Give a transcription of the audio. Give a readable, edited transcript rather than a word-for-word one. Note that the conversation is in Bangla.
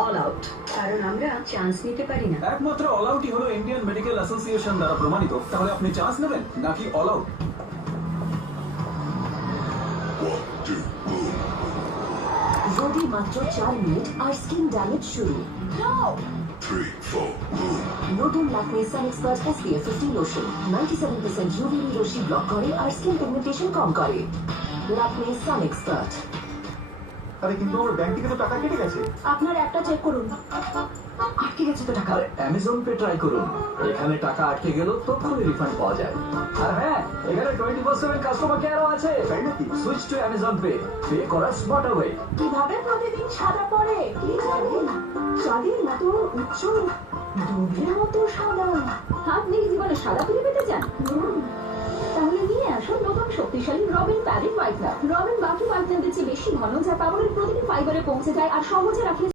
অল আউট, কারণ আমরা চান্স নিতে পারি না। একমাত্র অল আউটই হলো ইন্ডিয়ান মেডিকেল অ্যাসোসিয়েশন দ্বারা প্রমাণিত। তাহলে আপনি চান্স নেবেন নাকি অল আউট? রোদে মাত্র 4 মিনিট আর স্কিন ড্যামেজ শুরু। 3, 4, boom. নতুন ল্যাকমে সান এক্সপার্ট SPF 50 লোশন 97% UVB রশ্মি ব্লক করে আর স্কিন পিগমেন্টেশন কম করে। ল্যাকমে সান এক্সপার্ট। আরে কিন্তু আমার ব্যাংক থেকে তো টাকা কেটে গেছে। আপনার একটা চেক করুন। আটকে গেছে তো টাকা। অ্যামাজন পে ট্রাই করুন, এখানে টাকা আটকে গেল তখনই রিফান্ড পাওয়া যায়। আর হ্যাঁ, এখানে 24/7 কাস্টমার কেয়ারও আছে। তাই নাকি? Switch to Amazon Pay, pay করার স্মার্টার ওয়ে। কিভাবে প্রতিদিন সাদা পড়ে কি জানি, চাঁদের মতো উজ্জ্বল, দুধের মতো সাদা। আপনি কি জীবনে সাদা ফিরে পেতে চান? তাহলে নিয়ে আসুন নতুন শক্তিশালী রবিন প্যারিক হোয়াইটনার। রবিন বাকি হোয়াইটনারদের চেয়ে বেশি ঘন, যা পাউডারের প্রতিটি ফাইবারে পৌঁছে যায় আর সহজে রাখে